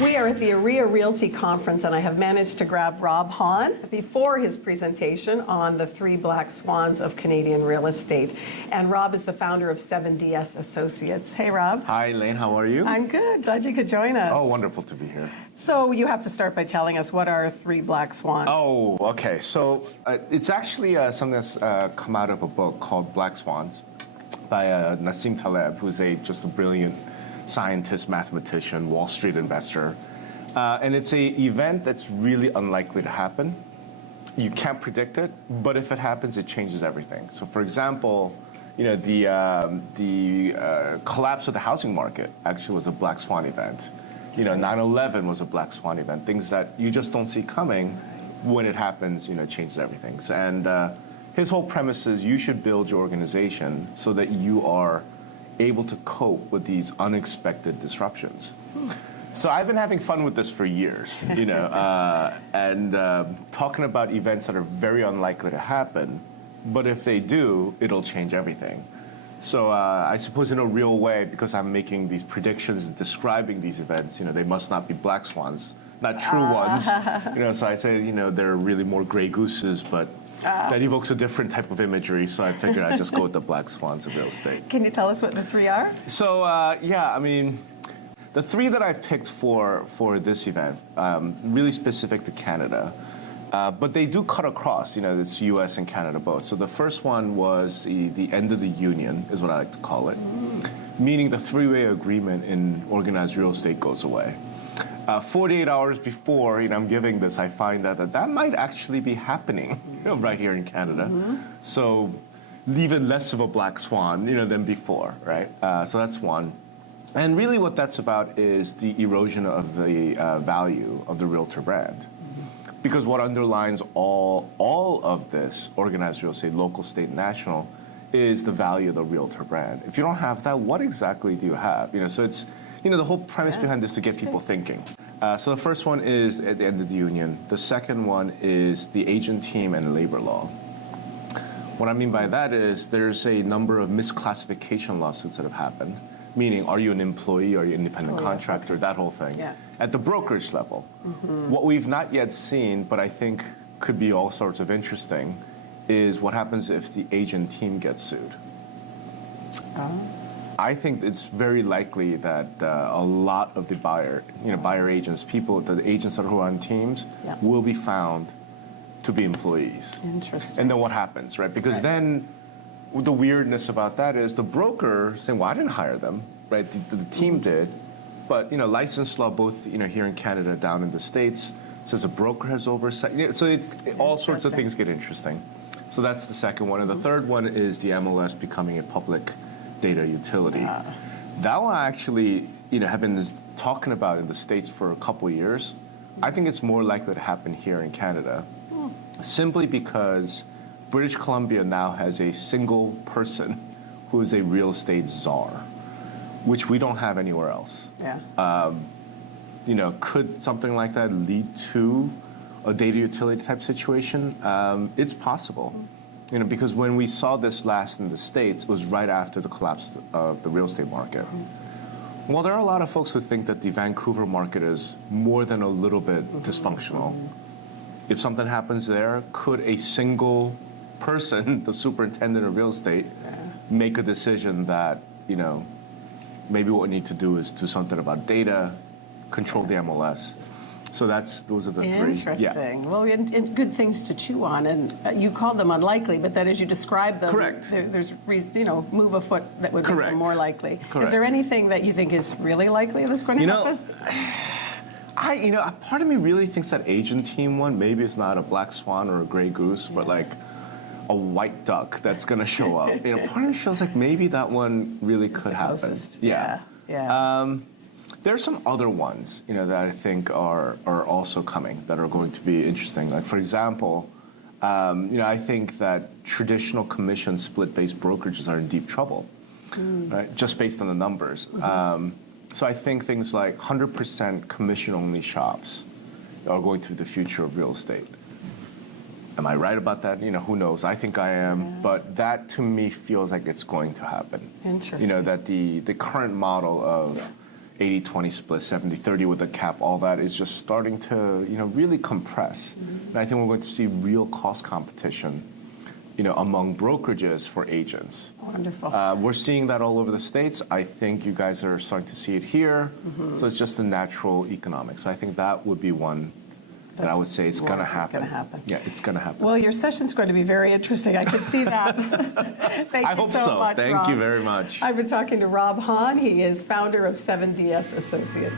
We are at the REALiTY conference, and I have managed to grab Rob Hahn before his presentation on the three black swans of Canadian real estate. And Rob is the founder of 7DS Associates. Hey, Rob. Hi, Elaine. How are you? I'm good. Glad you could join us. Oh, wonderful to be here. So you have to start by telling us, what are three black swans? Oh, okay. So it's actually something that's come out of a book called Black Swans by Nassim Taleb, who's just a brilliant scientist, mathematician, Wall Street investor. And it's an event that's really unlikely to happen. You can't predict it, but if it happens, it changes everything. So for example, you know, the collapse of the housing market actually was a black swan event. You know, 9/11 was a black swan event. Things that you just don't see coming, when it happens, you know, it changes everything. And his whole premise is you should build your organization so that you are able to cope with these unexpected disruptions. So I've been having fun with this for years, you know, and talking about events that are very unlikely to happen, but if they do, it'll change everything. So I suppose in a real way, because I'm making these predictions and describing these events, you know, they must not be black swans, not true ones. You know, so I say, you know, they're really more gray gooses, but that evokes a different type of imagery, so I figured I'd just go with the black swans of real estate. Can you tell us what the three are? So, yeah, I mean, the three that I've picked for this event, really specific to Canada, but they do cut across, you know, it's US and Canada both. So the first one was the end of the union, is what I like to call it, meaning the three-way agreement in organized real estate goes away. 48 hours before, you know, I'm giving this, I find that might actually be happening, you know, right here in Canada. So even less of a black swan, you know, than before, right? So that's one. And really what that's about is the erosion of the value of the realtor brand. Because what underlines all of this organized real estate, local, state, national, is the value of the realtor brand. If you don't have that, what exactly do you have? You know, so it's, you know, the whole premise behind this is to get people thinking. So the first one is at the end of the union. The second one is the agent team and labor law. What I mean by that is there's a number of misclassification lawsuits that have happened, meaning are you an employee, are you an independent contractor, that whole thing. At the brokerage level. What we've not yet seen, but I think could be all sorts of interesting, is what happens if the agent team gets sued. I think it's very likely that a lot of the buyer agents, the agents that are on teams, will be found to be employees. Interesting. And then what happens, right? Because then the weirdness about that is the broker saying, well, I didn't hire them, right? The team did. But, you know, license law, both, you know, here in Canada, down in the States, says a broker has oversight. You know, so all sorts of things get interesting. So that's the second one. And the third one is the MLS becoming a public data utility. That one I actually, you know, have been talking about in the States for a couple of years. I think it's more likely to happen here in Canada, simply because British Columbia now has a single person who is a real estate czar, which we don't have anywhere else. You know, could something like that lead to a data utility type situation? It's possible. You know, because when we saw this last in the States, it was right after the collapse of the real estate market. Well, there are a lot of folks who think that the Vancouver market is more than a little bit dysfunctional. If something happens there, could a single person, the superintendent of real estate, make a decision that, you know, maybe what we need to do is do something about data, control the MLS. So those are the three. Interesting. Well, and good things to chew on, and you called them unlikely, but that as you describe them, there's you know, move a foot that would make them more likely. Is there anything that you think is really likely that's going to happen? You know, part of me really thinks that agent team one, maybe it's not a black swan or a gray goose, but like a white duck that's going to show up. You know, part of me feels like maybe that one really could happen. There's some other ones, you know, that I think are also coming that are going to be interesting. Like, for example, you know, I think that traditional commission split-based brokerages are in deep trouble, right? Just based on the numbers. So I think things like 100% commission-only shops are going to be the future of real estate. Am I right about that? You know, who knows? I think I am, but that to me feels like it's going to happen. Interesting. You know, that the current model of 80-20 split, 70-30 with the cap, all that is just starting to, really compress. And I think we're going to see real cost competition, among brokerages for agents. Wonderful. We're seeing that all over the States. I think you guys are starting to see it here. So it's just the natural economics. So I think that would be one that I would say is going to happen. Yeah, it's going to happen. Well, your session's going to be very interesting. I can see that. Thank I you hope so so. much, Thank Rob. you very much. I've been talking to Rob Hahn. He is founder of 7DS Associates.